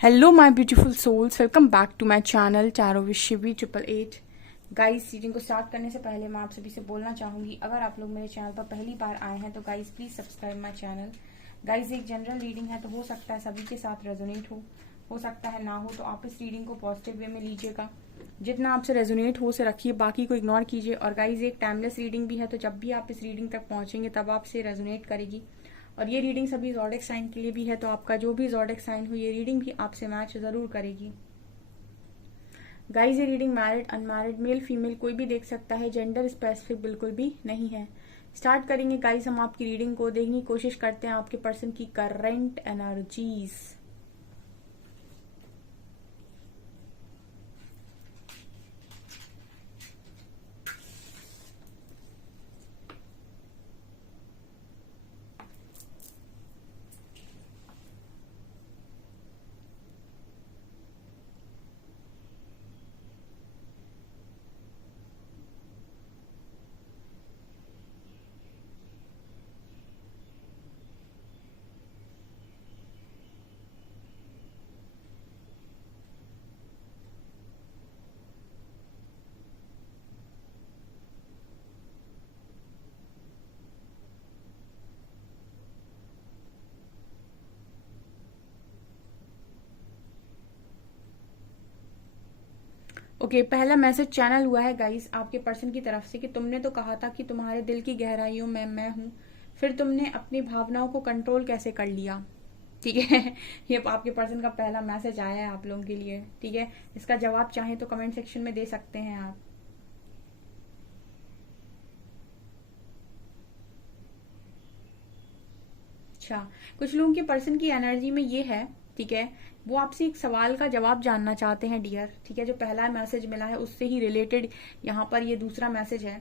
Hello my beautiful souls, welcome back to my channel tarot with Shivi 888। Guys, reading को start करने से पहले मैं आप सभी से बोलना चाहूंगी, अगर आप लोग मेरे चैनल पर पहली बार आए हैं तो guys please subscribe my channel. Guys, एक जनरल रीडिंग है तो हो सकता है सभी के साथ रेजोनेट हो सकता है ना हो, तो आप इस रीडिंग को पॉजिटिव वे में लीजिएगा। जितना आपसे रेजोनेट हो उसे रखिए, बाकी को इग्नोर कीजिए। और गाइस, एक टाइमलेस रीडिंग भी है, तो जब भी आप इस रीडिंग तक पहुंचेंगे तब आपसे रेजोनेट करेगी। और ये रीडिंग सभी ज़ोडिक साइन के लिए भी है, तो आपका जो भी ज़ोडिक साइन हो ये रीडिंग भी आपसे मैच जरूर करेगी। गाइस, ये reading married unmarried male female कोई भी देख सकता है, जेंडर स्पेसिफिक बिल्कुल भी नहीं है। स्टार्ट करेंगे गाइस हम आपकी रीडिंग को। देखने की कोशिश करते हैं आपके पर्सन की करंट एनर्जीज। ओके, पहला मैसेज चैनल हुआ है गाइस आपके पर्सन की तरफ से कि तुमने तो कहा था कि तुम्हारे दिल की गहराइयों में मैं हूं, फिर तुमने अपनी भावनाओं को कंट्रोल कैसे कर लिया। ठीक है। ये आपके पर्सन का पहला मैसेज आया है आप लोगों के लिए। ठीक है, इसका जवाब चाहे तो कमेंट सेक्शन में दे सकते हैं आप। अच्छा, कुछ लोगों के पर्सन की एनर्जी में ये है, ठीक है, वो आपसे एक सवाल का जवाब जानना चाहते हैं डियर। ठीक है, जो पहला मैसेज मिला है उससे ही रिलेटेड यहाँ पर ये दूसरा मैसेज है।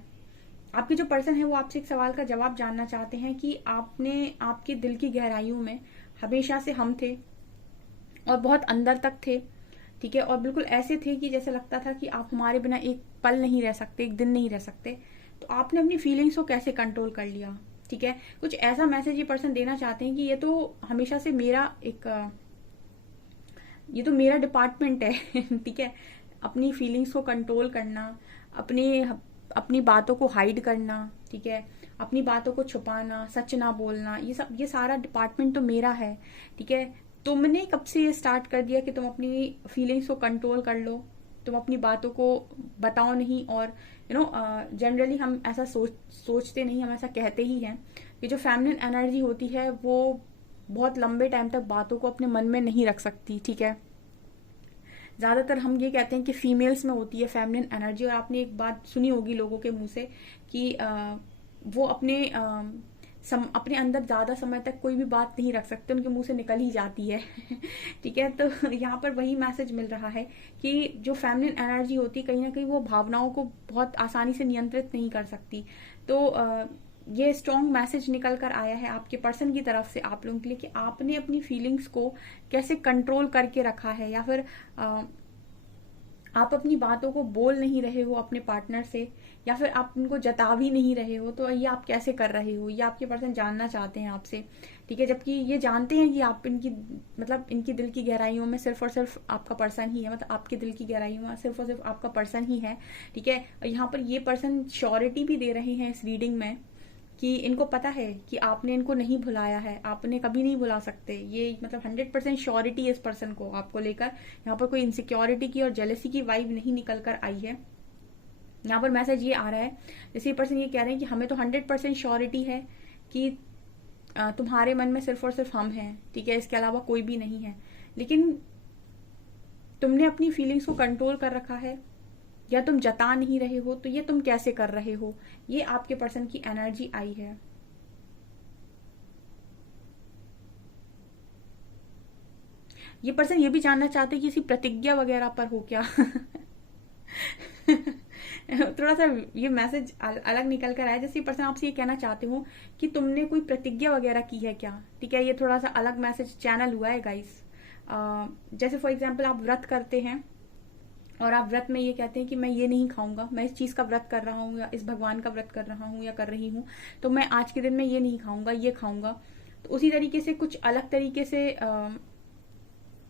आपके जो पर्सन है वो आपसे एक सवाल का जवाब जानना चाहते हैं कि आपने आपके दिल की गहराइयों में हमेशा से हम थे और बहुत अंदर तक थे। ठीक है, और बिल्कुल ऐसे थे कि जैसे लगता था कि आप हमारे बिना एक पल नहीं रह सकते, एक दिन नहीं रह सकते। तो आपने अपनी फीलिंग्स को कैसे कंट्रोल कर लिया। ठीक है, कुछ ऐसा मैसेज ये पर्सन देना चाहते हैं कि ये तो हमेशा से मेरा एक ये तो मेरा डिपार्टमेंट है। ठीक है, अपनी फीलिंग्स को कंट्रोल करना, अपने अपनी बातों को हाइड करना, ठीक है, अपनी बातों को छुपाना, सच ना बोलना, ये सारा डिपार्टमेंट तो मेरा है। ठीक है, तुमने कब से ये स्टार्ट कर दिया कि तुम अपनी फीलिंग्स को कंट्रोल कर लो, तुम अपनी बातों को बताओ नहीं। और जनरली हम ऐसा सोचते नहीं, हम ऐसा कहते ही हैं कि जो फेमिनिन एनर्जी होती है वो बहुत लंबे टाइम तक बातों को अपने मन में नहीं रख सकती। ठीक है, ज्यादातर हम ये कहते हैं कि फीमेल्स में होती है फेमिनिन एनर्जी, और आपने एक बात सुनी होगी लोगों के मुंह से कि वो अपने अंदर ज्यादा समय तक कोई भी बात नहीं रख सकते, उनके मुंह से निकल ही जाती है। ठीक है, तो यहाँ पर वही मैसेज मिल रहा है कि जो फेमिनिन एनर्जी होती है कहीं ना कहीं वो भावनाओं को बहुत आसानी से नियंत्रित नहीं कर सकती। तो ये स्ट्रॉन्ग मैसेज निकल कर आया है आपके पर्सन की तरफ से आप लोगों के लिए कि आपने अपनी फीलिंग्स को कैसे कंट्रोल करके रखा है, या फिर आप अपनी बातों को बोल नहीं रहे हो अपने पार्टनर से, या फिर आप उनको जता भी नहीं रहे हो। तो ये आप कैसे कर रहे हो, ये आपके पर्सन जानना चाहते हैं आपसे। ठीक है, जबकि ये जानते हैं कि आप इनकी दिल की गहराइयों में सिर्फ और सिर्फ आपका पर्सन ही है, मतलब आपके दिल की गहराइयों में सिर्फ और सिर्फ आपका पर्सन ही है। ठीक है, और यहाँ पर ये पर्सन श्योरिटी भी दे रहे हैं इस रीडिंग में कि इनको पता है कि आपने इनको नहीं भुलाया है, आपने कभी नहीं भुला सकते। ये मतलब 100% श्योरिटी है इस पर्सन को आपको लेकर। यहाँ पर कोई इनसिक्योरिटी की और जेलसी की वाइब नहीं निकल कर आई है। यहाँ पर मैसेज ये आ रहा है जैसे ये पर्सन ये कह रहे हैं कि हमें तो 100% श्योरिटी है कि तुम्हारे मन में सिर्फ और सिर्फ हम हैं। ठीक है, इसके अलावा कोई भी नहीं है, लेकिन तुमने अपनी फीलिंग्स को कंट्रोल कर रखा है या तुम जता नहीं रहे हो। तो ये तुम कैसे कर रहे हो, ये आपके पर्सन की एनर्जी आई है। ये पर्सन ये भी जानना चाहते हैं कि किसी प्रतिज्ञा वगैरह पर हो क्या। थोड़ा सा ये मैसेज अलग निकल कर आया, जैसे पर्सन आपसे ये कहना चाहते हो कि तुमने कोई प्रतिज्ञा वगैरह की है क्या। ठीक है, ये थोड़ा सा अलग मैसेज चैनल हुआ है गाइस। जैसे फॉर एग्जाम्पल आप व्रत करते हैं और आप व्रत में ये कहते हैं कि मैं ये नहीं खाऊंगा, मैं इस चीज का व्रत कर रहा हूँ या इस भगवान का व्रत कर रहा हूँ या कर रही हूँ, तो मैं आज के दिन में ये नहीं खाऊंगा, ये खाऊंगा। तो उसी तरीके से कुछ अलग तरीके से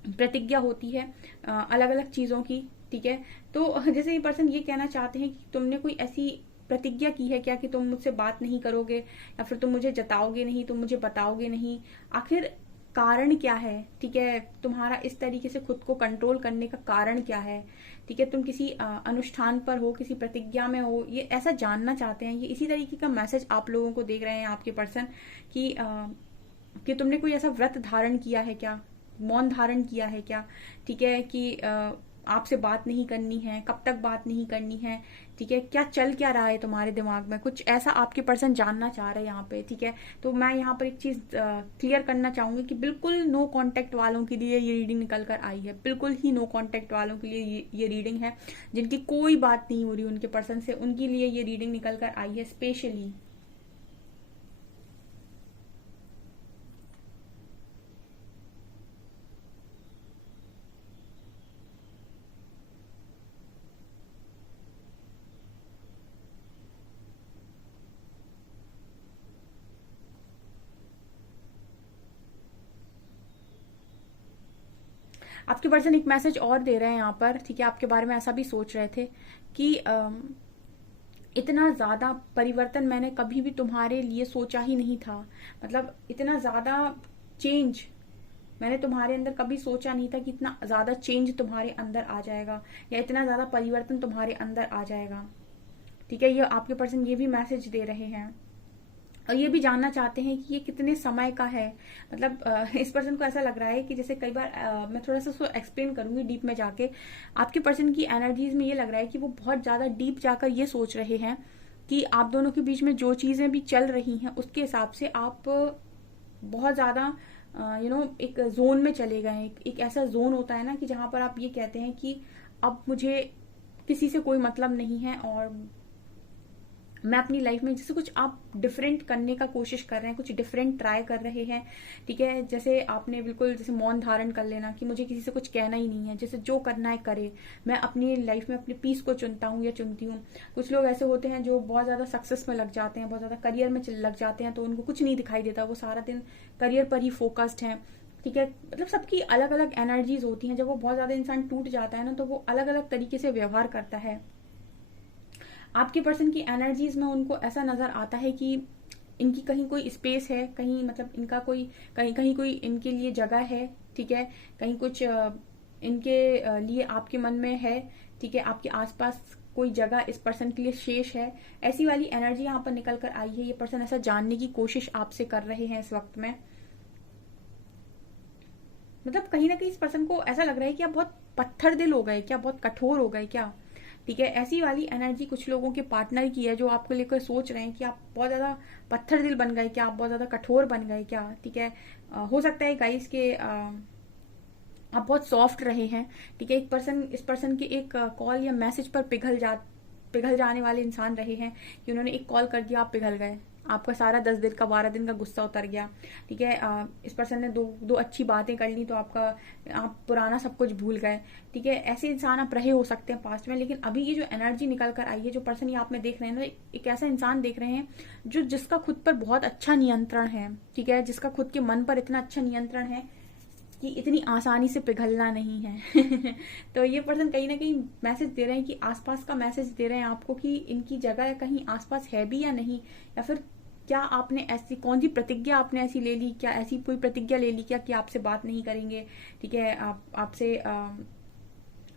प्रतिज्ञा होती है अलग अलग चीजों की, ठीक है। तो जैसे ये पर्सन ये कहना चाहते हैं कि तुमने कोई ऐसी प्रतिज्ञा की है क्या कि तुम मुझसे बात नहीं करोगे, या फिर तुम मुझे जताओगे नहीं, तुम मुझे बताओगे नहीं। आखिर कारण क्या है, ठीक है, तुम्हारा इस तरीके से खुद को कंट्रोल करने का कारण क्या है, ठीक है। तुम किसी अनुष्ठान पर हो, किसी प्रतिज्ञा में हो, ये ऐसा जानना चाहते हैं। ये इसी तरीके का मैसेज आप लोगों को देख रहे हैं आपके पर्सन कि तुमने कोई ऐसा व्रत धारण किया है क्या, मौन धारण किया है क्या, ठीक है, कि आपसे बात नहीं करनी है, कब तक बात नहीं करनी है, ठीक है, क्या चल क्या रहा है तुम्हारे दिमाग में, कुछ ऐसा आपके पर्सन जानना चाह रहे हैं यहाँ पे, ठीक है। तो मैं यहाँ पर एक चीज क्लियर करना चाहूंगी कि बिल्कुल नो कांटेक्ट वालों के लिए ये रीडिंग निकल कर आई है, बिल्कुल ही नो कांटेक्ट वालों के लिए ये रीडिंग है, जिनकी कोई बात नहीं हो रही उनके पर्सन से, उनके लिए ये रीडिंग निकल कर आई है स्पेशली। आपके पर्सन एक मैसेज और दे रहे हैं यहाँ पर, ठीक है, आपके बारे में ऐसा भी सोच रहे थे कि इतना ज्यादा परिवर्तन मैंने कभी भी तुम्हारे लिए सोचा ही नहीं था। मतलब इतना ज्यादा चेंज मैंने तुम्हारे अंदर कभी सोचा नहीं था कि इतना ज्यादा चेंज तुम्हारे अंदर आ जाएगा, या इतना ज्यादा परिवर्तन तुम्हारे अंदर आ जाएगा, ठीक है। ये आपके पर्सन ये भी मैसेज दे रहे हैं, और ये भी जानना चाहते हैं कि ये कितने समय का है। मतलब इस पर्सन को ऐसा लग रहा है कि जैसे कई बार मैं थोड़ा सा उसको एक्सप्लेन करूंगी डीप में जाके। आपके पर्सन की एनर्जीज में ये लग रहा है कि वो बहुत ज्यादा डीप जाकर ये सोच रहे हैं कि आप दोनों के बीच में जो चीजें भी चल रही हैं उसके हिसाब से आप बहुत ज्यादा एक जोन में चले गए हैं। एक ऐसा जोन होता है ना कि जहां पर आप ये कहते हैं कि अब मुझे किसी से कोई मतलब नहीं है, और मैं अपनी लाइफ में जैसे कुछ आप डिफरेंट करने का कोशिश कर रहे हैं, कुछ डिफरेंट ट्राई कर रहे हैं, ठीक है। जैसे आपने बिल्कुल जैसे मौन धारण कर लेना कि मुझे किसी से कुछ कहना ही नहीं है, जैसे जो करना है करे, मैं अपनी लाइफ में अपने पीस को चुनता हूँ या चुनती हूँ। कुछ लोग ऐसे होते हैं जो बहुत ज्यादा सक्सेस में लग जाते हैं, बहुत ज्यादा करियर में लग जाते हैं, तो उनको कुछ नहीं दिखाई देता, वो सारा दिन करियर पर ही फोकस्ड है, ठीक है। मतलब सबकी अलग अलग एनर्जीज होती हैं। जब वो बहुत ज्यादा इंसान टूट जाता है ना, तो वो अलग अलग तरीके से व्यवहार करता है। आपके पर्सन की एनर्जीज में उनको ऐसा नजर आता है कि इनकी कहीं कोई स्पेस है, कहीं मतलब इनका कोई कहीं कहीं कोई इनके लिए जगह है, ठीक है, कहीं कुछ इनके लिए आपके मन में है, ठीक है, आपके आसपास कोई जगह इस पर्सन के लिए शेष है। ऐसी वाली एनर्जी यहाँ पर निकल कर आई है। ये पर्सन ऐसा जानने की कोशिश आपसे कर रहे हैं इस वक्त में। मतलब कहीं ना कहीं इस पर्सन को ऐसा लग रहा है कि आप बहुत पत्थर दिल हो गए क्या, बहुत कठोर हो गए क्या, ठीक है। ऐसी वाली एनर्जी कुछ लोगों के पार्टनर की है, जो आपको लेकर सोच रहे हैं कि आप बहुत ज्यादा पत्थर दिल बन गए क्या, आप बहुत ज्यादा कठोर बन गए क्या, ठीक है। हो सकता है गाइस के आप बहुत सॉफ्ट रहे हैं, ठीक है। इस पर्सन के एक कॉल या मैसेज पर पिघल जाने वाले इंसान रहे हैं कि उन्होंने एक कॉल कर दिया, आप पिघल गए, आपका सारा 10 दिन का 12 दिन का गुस्सा उतर गया, ठीक है। इस पर्सन ने दो अच्छी बातें कर ली तो आप पुराना सब कुछ भूल गए, ठीक है। ऐसे इंसान आप रहे हो सकते हैं पास्ट में, लेकिन अभी ये जो एनर्जी निकल कर आई है, जो पर्सन ये आप में देख रहे हैं ना, एक ऐसा इंसान देख रहे हैं जिसका खुद पर बहुत अच्छा नियंत्रण है, ठीक है, जिसका खुद के मन पर इतना अच्छा नियंत्रण है कि इतनी आसानी से पिघलना नहीं है। तो ये पर्सन कहीं ना कहीं मैसेज दे रहे हैं कि आसपास का मैसेज दे रहे हैं आपको कि इनकी जगह कहीं आसपास है भी या नहीं, या फिर क्या आपने ऐसी कौन सी प्रतिज्ञा आपने ऐसी ले ली, क्या ऐसी कोई प्रतिज्ञा ले ली क्या कि आपसे बात नहीं करेंगे, ठीक है, आपसे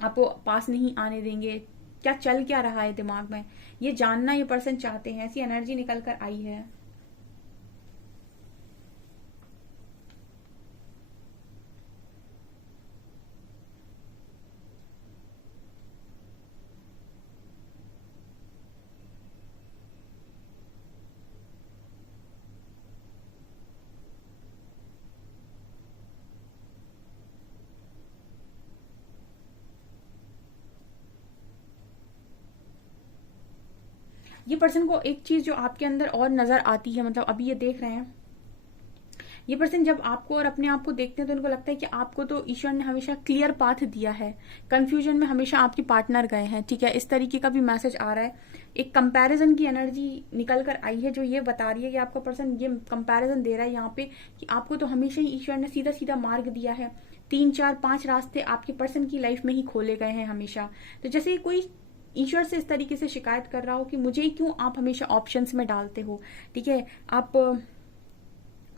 आपको पास नहीं आने देंगे, क्या चल क्या रहा है दिमाग में, ये जानना ये पर्सन चाहते हैं। ऐसी एनर्जी निकल कर आई है। ये पर्सन को एक चीज जो आपके अंदर और नजर आती है, मतलब अभी ये देख रहे हैं, ये पर्सन जब आपको और अपने आप को देखते हैं तो उनको लगता है कि आपको तो ईश्वर ने हमेशा क्लियर पाथ दिया है, कंफ्यूजन में हमेशा आपके पार्टनर गए हैं, ठीक है। इस तरीके का भी मैसेज आ रहा है। एक कंपैरिजन की एनर्जी निकल कर आई है, जो ये बता रही है कि आपका पर्सन ये कंपैरिजन दे रहा है यहाँ पे कि आपको तो हमेशा ही ईश्वर ने सीधा सीधा मार्ग दिया है, 3 4 5 रास्ते आपके पर्सन की लाइफ में ही खोले गए हैं हमेशा। तो जैसे कोई ईश्वर से इस तरीके से शिकायत कर रहा हो कि मुझे क्यों आप हमेशा ऑप्शंस में डालते हो, ठीक है।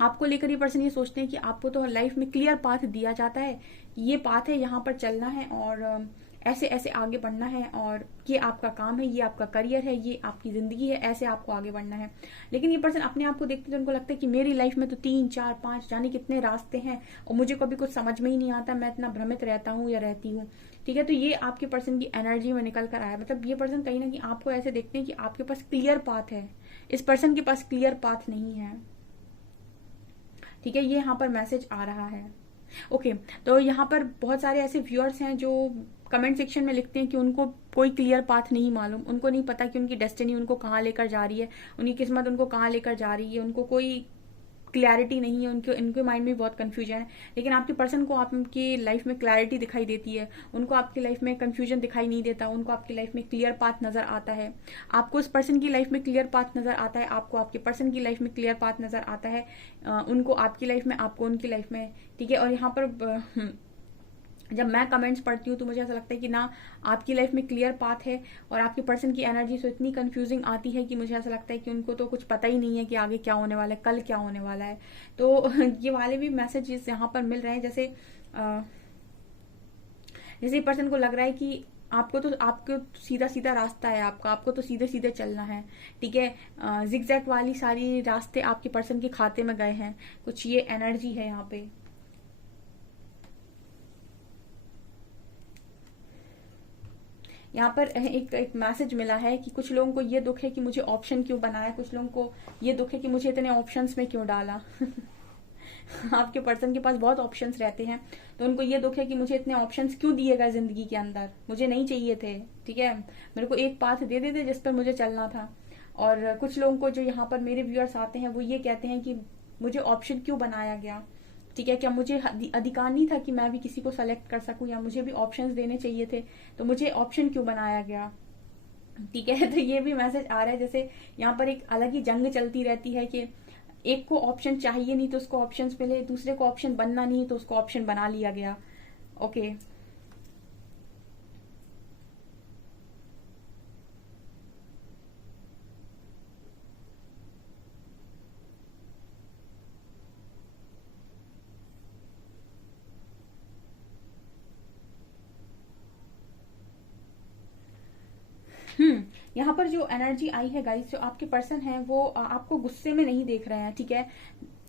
आपको लेकर ये पर्सन ये सोचते हैं कि आपको तो लाइफ में क्लियर पाथ दिया जाता है, ये पाथ है, यहाँ पर चलना है और ऐसे ऐसे आगे बढ़ना है, और ये आपका काम है, ये आपका करियर है, ये आपकी जिंदगी है, ऐसे आपको आगे बढ़ना है। लेकिन ये पर्सन अपने आप को देखते तो उनको लगता है कि मेरी लाइफ में तो 3 4 5 जाने कितने रास्ते हैं और मुझे कभी कुछ समझ में ही नहीं आता, मैं इतना भ्रमित रहता हूँ या रहती हूँ, ठीक है। तो ये आपके पर्सन की एनर्जी में निकल कर आया। मतलब ये पर्सन कहीं ना कहीं आपको ऐसे देखते हैं कि आपके पास क्लियर पाथ है, इस पर्सन के पास क्लियर पाथ नहीं है, ठीक है। ये यहाँ पर मैसेज आ रहा है। ओके, तो यहाँ पर बहुत सारे ऐसे व्यूअर्स हैं जो कमेंट सेक्शन में लिखते हैं कि उनको कोई क्लियर पाथ नहीं मालूम, उनको नहीं पता कि उनकी डेस्टिनी उनको कहाँ लेकर जा रही है, उनकी किस्मत उनको कहाँ लेकर जा रही है, उनको कोई क्लैरिटी नहीं है, उनके माइंड में बहुत कंफ्यूजन है। लेकिन आपके पर्सन को आपकी लाइफ में क्लैरिटी दिखाई देती है, उनको आपकी लाइफ में कंफ्यूजन दिखाई नहीं देता, उनको आपकी लाइफ में क्लियर पाथ नजर आता है। आपको उस पर्सन की लाइफ में क्लियर पाथ नजर आता है, आपको आपके पर्सन की लाइफ में क्लियर पाथ नजर आता है, उनको आपकी लाइफ में, आपको उनकी लाइफ में, ठीक है। और यहाँ पर जब मैं कमेंट्स पढ़ती हूँ तो मुझे ऐसा लगता है कि ना आपकी लाइफ में क्लियर पाथ है और आपके पर्सन की एनर्जी से इतनी कंफ्यूजिंग आती है कि मुझे ऐसा लगता है कि उनको तो कुछ पता ही नहीं है कि आगे क्या होने वाला है, कल क्या होने वाला है। तो ये वाले भी मैसेजेस यहाँ पर मिल रहे हैं। जैसे पर्सन को लग रहा है कि आपको सीधा सीधा रास्ता है, आपको तो सीधे सीधे चलना है, ठीक है। जिगजैग वाली सारी रास्ते आपके पर्सन के खाते में गए हैं, कुछ ये एनर्जी है यहाँ पे। यहाँ पर एक मैसेज मिला है कि कुछ लोगों को ये दुख है कि मुझे ऑप्शन क्यों बनाया, कुछ लोगों को ये दुख है कि मुझे इतने ऑप्शंस में क्यों डाला। आपके पर्सन के पास बहुत ऑप्शंस रहते हैं तो उनको ये दुख है कि मुझे इतने ऑप्शंस क्यों दिए गए जिंदगी के अंदर, मुझे नहीं चाहिए थे, ठीक है। मेरे को एक पाथ दे देते जिस पर मुझे चलना था। और कुछ लोगों को जो यहाँ पर मेरे व्यूअर्स आते हैं वो ये कहते हैं कि मुझे ऑप्शन क्यों बनाया गया, ठीक है। क्या मुझे अधिकार नहीं था कि मैं भी किसी को सेलेक्ट कर सकूं, या मुझे भी ऑप्शंस देने चाहिए थे, तो मुझे ऑप्शन क्यों बनाया गया, ठीक है। तो ये भी मैसेज आ रहा है। जैसे यहाँ पर एक अलग ही जंग चलती रहती है कि एक को ऑप्शन चाहिए नहीं तो उसको ऑप्शंस मिले, दूसरे को ऑप्शन बनना नहीं तो उसको ऑप्शन बना लिया गया। ओके, यहाँ पर जो एनर्जी आई है गाइस, जो आपके पर्सन है वो आपको गुस्से में नहीं देख रहे हैं, ठीक है।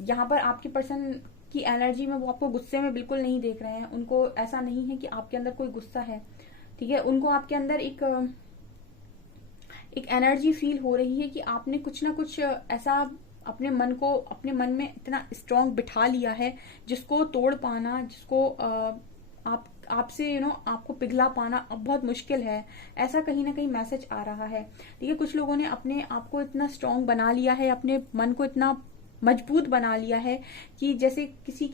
यहाँ पर आपके पर्सन की एनर्जी में वो आपको गुस्से में बिल्कुल नहीं देख रहे हैं। उनको ऐसा नहीं है कि आपके अंदर कोई गुस्सा है, ठीक है। उनको आपके अंदर एक एनर्जी फील हो रही है कि आपने कुछ ना कुछ ऐसा अपने मन में इतना स्ट्रांग बिठा लिया है जिसको तोड़ पाना, जिसको आपसे आपको पिघला पाना अब बहुत मुश्किल है। ऐसा कहीं ना कहीं मैसेज आ रहा है, ठीक है। कुछ लोगों ने अपने आप को इतना स्ट्रांग बना लिया है, अपने मन को इतना मजबूत बना लिया है कि जैसे किसी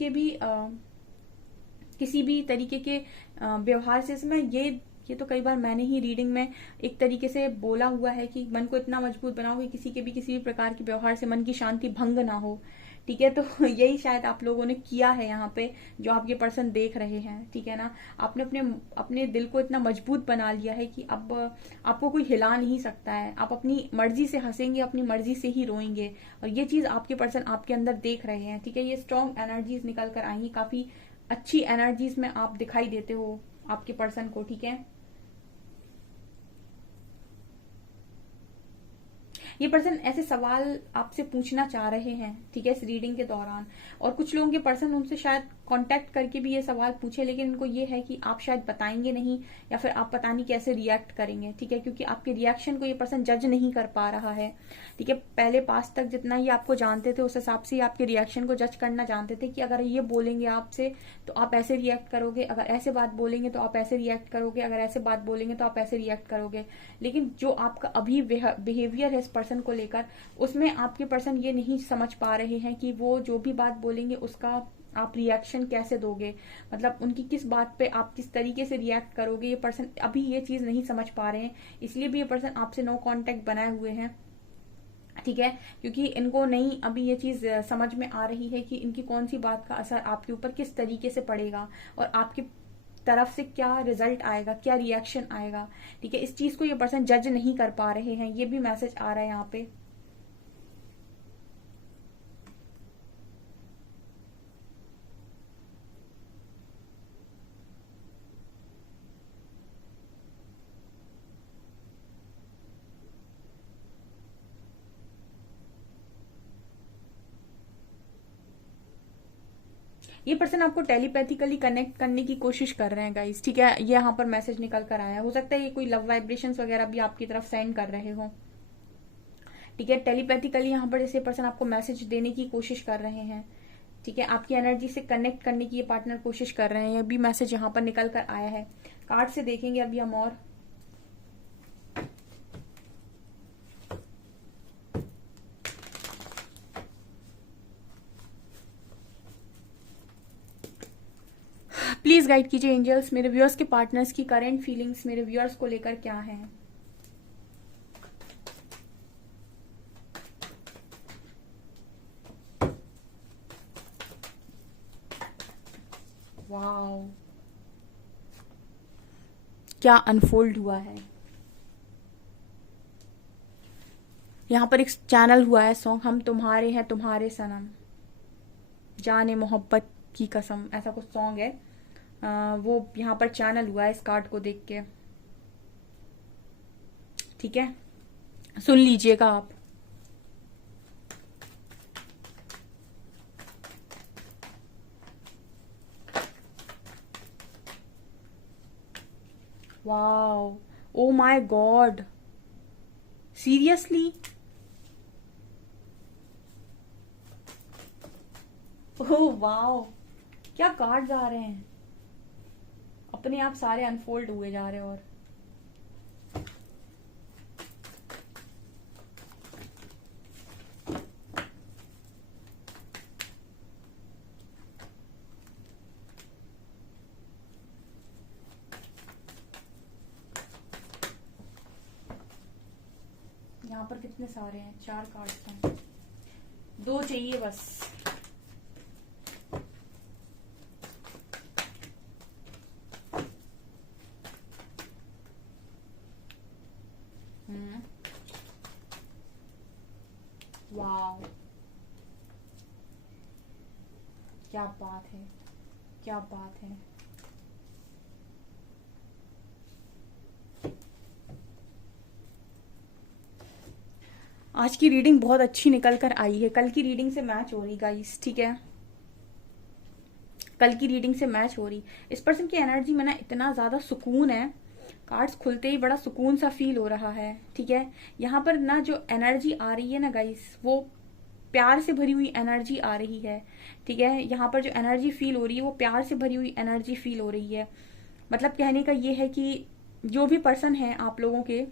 भी तरीके के व्यवहार से, इसमें ये तो कई बार मैंने ही रीडिंग में एक तरीके से बोला हुआ है कि मन को इतना मजबूत बनाओ कि किसी भी प्रकार के व्यवहार से मन की शांति भंग ना हो, ठीक है। तो यही शायद आप लोगों ने किया है यहाँ पे, जो आप ये पर्सन देख रहे हैं, ठीक है ना। आपने अपने दिल को इतना मजबूत बना लिया है कि अब आपको कोई हिला नहीं सकता है। आप अपनी मर्जी से हंसेंगे, अपनी मर्जी से ही रोएंगे, और ये चीज आपके पर्सन आपके अंदर देख रहे हैं, ठीक है। ये स्ट्रॉन्ग एनर्जीज निकल कर आई, काफी अच्छी एनर्जीज में आप दिखाई देते हो आपके पर्सन को, ठीक है। ये पर्सन ऐसे सवाल आपसे पूछना चाह रहे हैं, ठीक है, इस रीडिंग के दौरान। और कुछ लोगों के पर्सन उनसे शायद कांटेक्ट करके भी ये सवाल पूछे, लेकिन इनको ये है कि आप शायद बताएंगे नहीं, या फिर आप पता नहीं कैसे रिएक्ट करेंगे, ठीक है। क्योंकि आपके रिएक्शन को ये पर्सन जज नहीं कर पा रहा है, ठीक है। पहले पास तक जितना ही आपको जानते थे उस हिसाब से आपके रिएक्शन को जज करना जानते थे कि अगर ये बोलेंगे आपसे तो आप ऐसे रिएक्ट करोगे, अगर ऐसे बात बोलेंगे तो आप ऐसे रिएक्ट करोगे, अगर ऐसे बात बोलेंगे तो आप ऐसे रिएक्ट करोगे। लेकिन जो आपका अभी बिहेवियर है इस पर्सन को लेकर, उसमें आपके पर्सन ये नहीं समझ पा रहे हैं कि वो जो भी बात बोलेंगे उसका आप रिएक्शन कैसे दोगे, मतलब उनकी किस बात पे आप किस तरीके से रिएक्ट करोगे। ये पर्सन अभी ये चीज नहीं समझ पा रहे हैं, इसलिए भी ये पर्सन आपसे नो कांटेक्ट बनाए हुए हैं। ठीक है, क्योंकि इनको नहीं अभी ये चीज समझ में आ रही है कि इनकी कौन सी बात का असर आपके ऊपर किस तरीके से पड़ेगा और आपकी तरफ से क्या रिजल्ट आएगा, क्या रिएक्शन आएगा। ठीक है, इस चीज को ये पर्सन जज नहीं कर पा रहे हैं, ये भी मैसेज आ रहा है यहाँ पे। ये पर्सन आपको टेलीपैथिकली कनेक्ट करने की कोशिश कर रहे हैं गाइस। ठीक है, ये यहाँ पर मैसेज निकल कर आया, हो सकता है ये कोई लव वाइब्रेशंस वगैरह भी आपकी तरफ सेंड कर रहे हो। ठीक है, टेलीपैथिकली यहाँ पर जैसे पर्सन आपको मैसेज देने की कोशिश कर रहे हैं। ठीक है, आपकी एनर्जी से कनेक्ट करने की ये पार्टनर कोशिश कर रहे हैं, ये भी मैसेज यहाँ पर निकल कर आया है। कार्ड से देखेंगे अभी हम और। प्लीज गाइड कीजिए एंजल्स, मेरे व्यूअर्स के पार्टनर्स की करेंट फीलिंग्स मेरे व्यूअर्स को लेकर क्या है। वाओ, क्या अनफोल्ड हुआ है। यहाँ पर एक चैनल हुआ है सॉन्ग, हम तुम्हारे हैं तुम्हारे सनम, जाने मोहब्बत की कसम, ऐसा कुछ सॉन्ग है। वो यहाँ पर चैनल हुआ है इस कार्ड को देख के। ठीक है, सुन लीजिएगा आप। Wow, oh my God, seriously, oh wow, क्या कार्ड्स आ रहे हैं, अपने आप सारे अनफोल्ड हुए जा रहे हैं। और यहाँ पर कितने सारे हैं, 4 कार्ड्स हैं, 2 चाहिए बस। वाओ, क्या बात है, क्या बात है। आज की रीडिंग बहुत अच्छी निकल कर आई है, कल की रीडिंग से मैच हो रही गाइस। ठीक है, कल की रीडिंग से मैच हो रही। इस पर्सन की एनर्जी में ना इतना ज्यादा सुकून है, कार्ड्स खुलते ही बड़ा सुकून सा फील हो रहा है। ठीक है, यहाँ पर ना जो एनर्जी आ रही है ना गाइस, वो प्यार से भरी हुई एनर्जी आ रही है। ठीक है, यहाँ पर जो एनर्जी फील हो रही है वो प्यार से भरी हुई एनर्जी फील हो रही है। मतलब कहने का ये है कि जो भी पर्सन है आप लोगों के,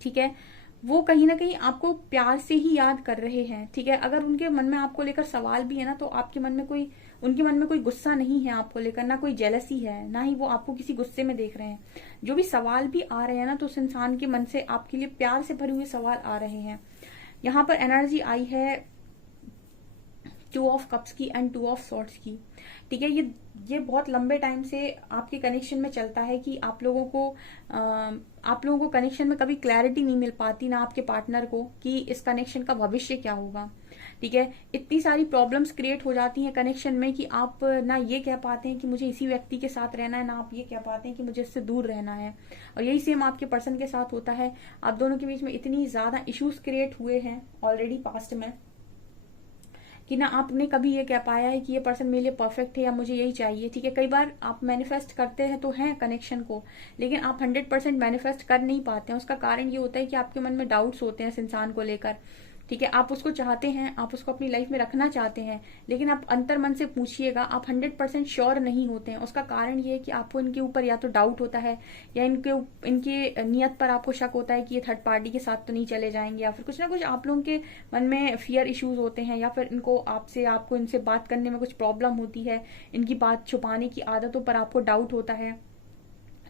ठीक है, वो कहीं ना कहीं आपको प्यार से ही याद कर रहे हैं। ठीक है, अगर उनके मन में आपको लेकर सवाल भी है ना, तो आपके मन में कोई, उनके मन में कोई गुस्सा नहीं है आपको लेकर, ना कोई जेलसी है, ना ही वो आपको किसी गुस्से में देख रहे हैं। जो भी सवाल भी आ रहे हैं ना, तो उस इंसान के मन से आपके लिए प्यार से भरे हुए सवाल आ रहे हैं। यहाँ पर एनर्जी आई है 2 ऑफ कप्स की एंड 2 ऑफ सॉर्ड्स की। ठीक है, ये बहुत लंबे टाइम से आपके कनेक्शन में चलता है कि आप लोगों को कनेक्शन में कभी क्लैरिटी नहीं मिल पाती, ना आपके पार्टनर को, कि इस कनेक्शन का भविष्य क्या होगा। ठीक है, इतनी सारी प्रॉब्लम्स क्रिएट हो जाती हैं कनेक्शन में कि आप ना ये कह पाते हैं कि मुझे इसी व्यक्ति के साथ रहना है, ना आप ये कह पाते हैं कि मुझे इससे दूर रहना है। और यही सेम आपके पर्सन के साथ होता है। आप दोनों के बीच में इतनी ज्यादा इश्यूज क्रिएट हुए हैं ऑलरेडी पास्ट में कि ना आपने कभी ये कह पाया है कि ये पर्सन मेरे लिए परफेक्ट है या मुझे यही चाहिए। ठीक है, कई बार आप मैनिफेस्ट करते हैं तो हैं कनेक्शन को, लेकिन आप 100% मैनिफेस्ट कर नहीं पाते हैं। उसका कारण ये होता है कि आपके मन में डाउट्स होते हैं इस इंसान को लेकर। ठीक है, आप उसको चाहते हैं, आप उसको अपनी लाइफ में रखना चाहते हैं, लेकिन आप अंतर मन से पूछिएगा, आप 100% श्योर नहीं होते हैं। उसका कारण ये है कि आपको इनके ऊपर या तो डाउट होता है, या इनके नियत पर आपको शक होता है कि ये थर्ड पार्टी के साथ तो नहीं चले जाएंगे, या फिर कुछ ना कुछ आप लोगों के मन में फियर इश्यूज होते हैं, या फिर आपको इनसे बात करने में कुछ प्रॉब्लम होती है, इनकी बात छुपाने की आदतों पर आपको डाउट होता है।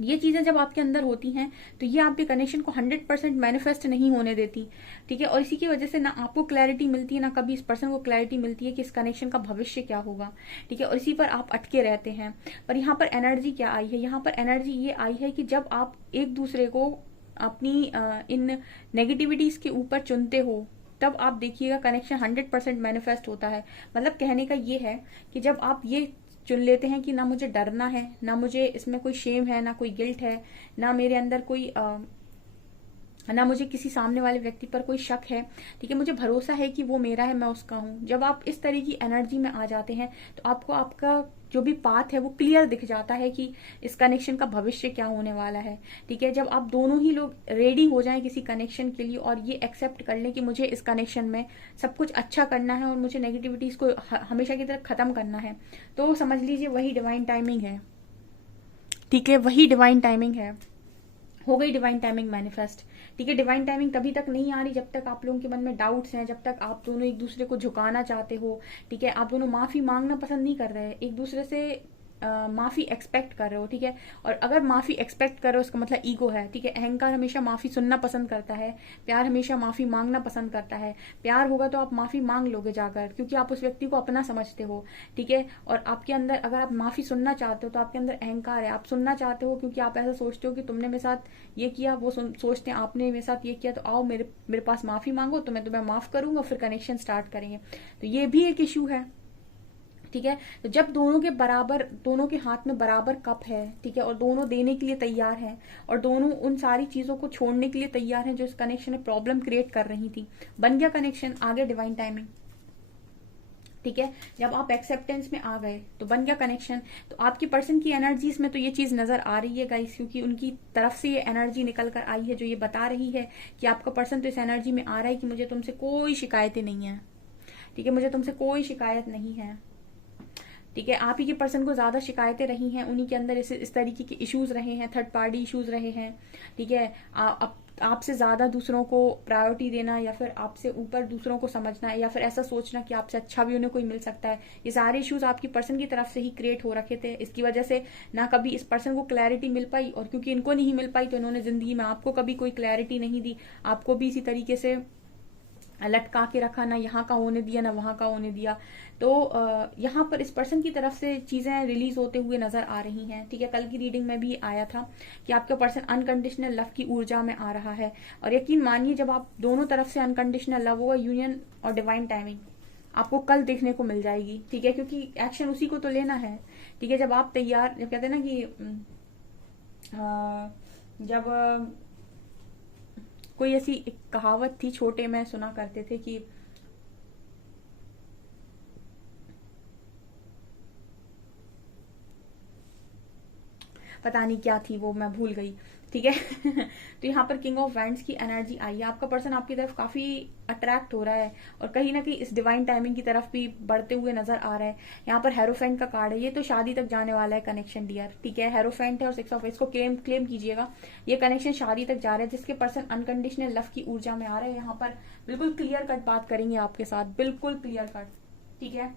ये चीजें जब आपके अंदर होती हैं तो ये आपके कनेक्शन को 100% मैनिफेस्ट नहीं होने देती, ठीक है। और इसी की वजह से ना आपको क्लैरिटी मिलती है, ना कभी इस पर्सन को क्लैरिटी मिलती है कि इस कनेक्शन का भविष्य क्या होगा, ठीक है। और इसी पर आप अटके रहते हैं। पर यहाँ पर एनर्जी क्या आई है, यहाँ पर एनर्जी ये आई है कि जब आप एक दूसरे को अपनी इन नेगेटिविटीज के ऊपर चुनते हो, तब आप देखिएगा कनेक्शन 100% मैनिफेस्ट होता है। मतलब कहने का ये है कि जब आप ये चुन लेते हैं कि ना मुझे डरना है, ना मुझे इसमें कोई शेम है, ना कोई गिल्ट है, ना मेरे अंदर कोई ना मुझे किसी सामने वाले व्यक्ति पर कोई शक है, ठीक है, मुझे भरोसा है कि वो मेरा है, मैं उसका हूं। जब आप इस तरह की एनर्जी में आ जाते हैं तो आपको आपका जो भी पाथ है वो क्लियर दिख जाता है कि इस कनेक्शन का भविष्य क्या होने वाला है, ठीक है। जब आप दोनों ही लोग रेडी हो जाएं किसी कनेक्शन के लिए और ये एक्सेप्ट कर लें कि मुझे इस कनेक्शन में सब कुछ अच्छा करना है और मुझे नेगेटिविटीज को हमेशा की तरह खत्म करना है, तो समझ लीजिए वही डिवाइन टाइमिंग है, ठीक है, वही डिवाइन टाइमिंग है। हो गई डिवाइन टाइमिंग मैनिफेस्ट, ठीक है। डिवाइन टाइमिंग तभी तक नहीं आ रही जब तक आप लोगों के मन में डाउट्स हैं, जब तक आप दोनों एक दूसरे को झुकाना चाहते हो, ठीक है। आप दोनों माफी मांगना पसंद नहीं कर रहे, एक दूसरे से माफी एक्सपेक्ट कर रहे हो, ठीक है। और अगर माफी एक्सपेक्ट कर रहे हो इसका मतलब ईगो है, ठीक है। अहंकार हमेशा माफी सुनना पसंद करता है, प्यार हमेशा माफी मांगना पसंद करता है। प्यार होगा तो आप माफी मांग लोगे जाकर, क्योंकि आप उस व्यक्ति को अपना समझते हो, ठीक है। और आपके अंदर अगर आप माफी सुनना चाहते हो तो आपके अंदर अहंकार है, आप सुनना चाहते हो क्योंकि आप ऐसा सोचते हो कि तुमने मेरे साथ ये किया, वो सोचते हैं आपने मेरे साथ ये किया, तो आओ मेरे पास माफी मांगो तो मैं तुम्हें माफ करूंगा, फिर कनेक्शन स्टार्ट करेंगे। तो ये भी एक इशू है, ठीक है। तो जब दोनों के बराबर, दोनों के हाथ में बराबर कप है, ठीक है, और दोनों देने के लिए तैयार हैं और दोनों उन सारी चीजों को छोड़ने के लिए तैयार हैं जो इस कनेक्शन में प्रॉब्लम क्रिएट कर रही थी, बन गया कनेक्शन, आ गया डिवाइन टाइमिंग, ठीक है। जब आप एक्सेप्टेंस में आ गए तो बन गया कनेक्शन। तो आपकी पर्सन की एनर्जीज में तो ये चीज नजर आ रही है गाइस, क्योंकि उनकी तरफ से ये एनर्जी निकल कर आई है जो ये बता रही है कि आपका पर्सन तो इस एनर्जी में आ रहा है कि मुझे तुमसे कोई शिकायतें नहीं है, ठीक है, मुझे तुमसे कोई शिकायत नहीं है, ठीक है। आप ही के पर्सन को ज्यादा शिकायतें रही हैं, उन्हीं के अंदर इस तरीके के इश्यूज रहे हैं, थर्ड पार्टी इश्यूज रहे हैं, ठीक है। आपसे ज्यादा दूसरों को प्रायोरिटी देना, या फिर आपसे ऊपर दूसरों को समझना, या फिर ऐसा सोचना कि आपसे अच्छा भी उन्हें कोई मिल सकता है, ये सारे इश्यूज आपकी पर्सन की तरफ से ही क्रिएट हो रखे थे। इसकी वजह से ना कभी इस पर्सन को क्लैरिटी मिल पाई, और क्योंकि इनको नहीं मिल पाई तो इन्होंने जिंदगी में आपको कभी कोई क्लैरिटी नहीं दी, आपको भी इसी तरीके से लटका के रखा, ना यहाँ का होने दिया ना वहां का होने दिया। तो यहाँ पर इस पर्सन की तरफ से चीजें रिलीज होते हुए नजर आ रही हैं, ठीक है। कल की रीडिंग में भी आया था कि आपका पर्सन अनकंडीशनल लव की ऊर्जा में आ रहा है, और यकीन मानिए जब आप दोनों तरफ से अनकंडीशनल लव होगा, यूनियन और डिवाइन टाइमिंग आपको कल देखने को मिल जाएगी, ठीक है, क्योंकि एक्शन उसी को तो लेना है, ठीक है। जब आप तैयार, जब कहते हैं ना कि जब कोई ऐसी एक कहावत थी, छोटे में सुना करते थे कि पता नहीं क्या थी वो, मैं भूल गई, ठीक है। तो यहाँ पर किंग ऑफ वैंड्स की एनर्जी आई है, आपका पर्सन आपकी तरफ काफी अट्रैक्ट हो रहा है और कहीं ना कहीं इस डिवाइन टाइमिंग की तरफ भी बढ़ते हुए नजर आ रहा है। यहाँ पर हेरोफेंट का कार्ड है, ये तो शादी तक जाने वाला है कनेक्शन डियर, ठीक है। हेरोफेंट है और 6 ऑफ इसको क्लेम कीजिएगा, ये कनेक्शन शादी तक जा रहा है, जिसके पर्सन अनकंडीशनल लव की ऊर्जा में आ रहे हैं। यहाँ पर बिल्कुल क्लियर कट बात करेंगे आपके साथ, बिल्कुल क्लियर कट, ठीक है।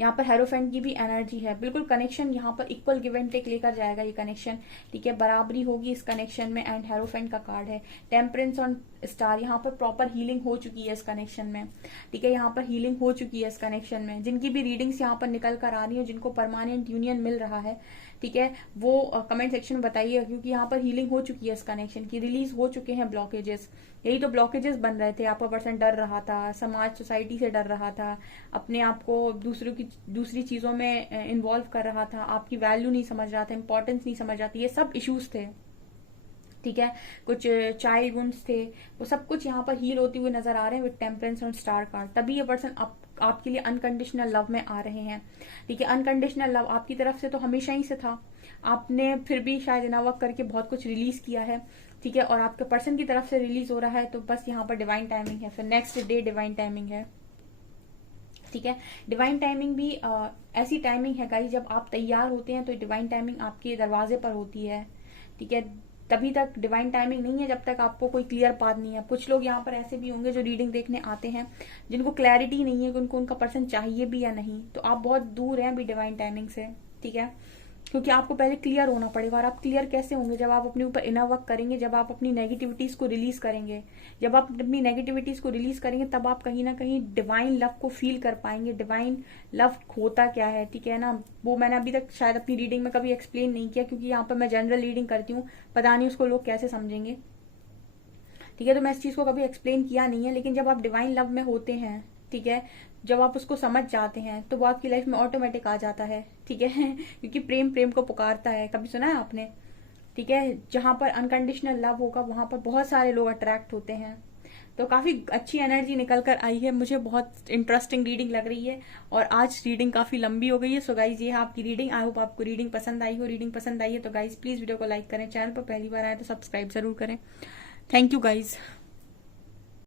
यहाँ पर हेरोफेंट की भी एनर्जी है, बिल्कुल कनेक्शन यहाँ पर इक्वल गिव एंड टेक लेकर जाएगा ये कनेक्शन, ठीक है, बराबरी होगी इस कनेक्शन में। एंड हेरोफेंट का कार्ड है टेम्परेंस ऑन स्टार, यहाँ पर प्रॉपर हीलिंग हो चुकी है इस कनेक्शन में, ठीक है, यहाँ पर हीलिंग हो चुकी है इस कनेक्शन में। जिनकी भी रीडिंग्स यहाँ पर निकल कर आ रही है, जिनको परमानेंट यूनियन मिल रहा है, ठीक है, वो कमेंट सेक्शन में बताइए, क्योंकि यहाँ पर हीलिंग हो चुकी है इस कनेक्शन की, रिलीज हो चुके हैं ब्लॉकेजेस। यही तो ब्लॉकेजेस बन रहे थे, आपका पर्सन डर रहा था, समाज सोसाइटी से डर रहा था, अपने आप को दूसरी चीजों में इन्वॉल्व कर रहा था, आपकी वैल्यू नहीं समझ रहा था, इंपॉर्टेंस नहीं समझ रहा था, ये सब इश्यूज थे, ठीक है। कुछ चाइल्ड वुंड्स थे, वो सब कुछ यहाँ पर हील होते हुए नजर आ रहे हैं विद टेम्परेंस और स्टार कार्ड। तभी ये पर्सन आपके लिए अनकंडीशनल लव में आ रहे हैं, ठीक है। अनकंडीशनल लव आपकी तरफ से तो हमेशा ही से था, आपने फिर भी शायद इनावर्क करके बहुत कुछ रिलीज किया है, ठीक है, और आपके पर्सन की तरफ से रिलीज हो रहा है। तो बस यहाँ पर डिवाइन टाइमिंग है, फिर नेक्स्ट डे डिवाइन टाइमिंग है, ठीक है। डिवाइन टाइमिंग भी ऐसी टाइमिंग है गाइस, जब आप तैयार होते हैं तो डिवाइन टाइमिंग आपके दरवाजे पर होती है, ठीक है। तभी तक डिवाइन टाइमिंग नहीं है जब तक आपको कोई क्लियर पाथ नहीं है। कुछ लोग यहाँ पर ऐसे भी होंगे जो रीडिंग देखने आते हैं जिनको क्लैरिटी नहीं है कि उनको उनका पर्सन चाहिए भी या नहीं, तो आप बहुत दूर हैं अभी डिवाइन टाइमिंग से, ठीक है। क्योंकि आपको पहले क्लियर होना पड़ेगा। और आप क्लियर कैसे होंगे? जब आप अपने ऊपर इनर वर्क करेंगे, जब आप अपनी नेगेटिविटीज को रिलीज करेंगे। जब आप अपनी नेगेटिविटीज को रिलीज करेंगे तब आप कहीं ना कहीं डिवाइन लव को फील कर पाएंगे। डिवाइन लव होता क्या है, ठीक है ना, वो मैंने अभी तक शायद अपनी रीडिंग में कभी एक्सप्लेन नहीं किया, क्योंकि यहाँ पर मैं जनरल रीडिंग करती हूँ, पता नहीं उसको लोग कैसे समझेंगे, ठीक है। तो मैं इस चीज को कभी एक्सप्लेन किया नहीं है। लेकिन जब आप डिवाइन लव में होते हैं, ठीक है, जब आप उसको समझ जाते हैं तो वो आपकी लाइफ में ऑटोमेटिक आ जाता है, ठीक है। क्योंकि प्रेम प्रेम को पुकारता है, कभी सुना है आपने, ठीक है। जहां पर अनकंडीशनल लव होगा वहां पर बहुत सारे लोग अट्रैक्ट होते हैं। तो काफी अच्छी एनर्जी निकल कर आई है, मुझे बहुत इंटरेस्टिंग रीडिंग लग रही है। और आज रीडिंग काफी लंबी हो गई है। सो गाइज ये है आपकी रीडिंग। आई होप आपको रीडिंग पसंद आई हो। रीडिंग पसंद आई है तो गाइज प्लीज वीडियो को लाइक करें, चैनल पर पहली बार आए तो सब्सक्राइब जरूर करें। Thank you guys.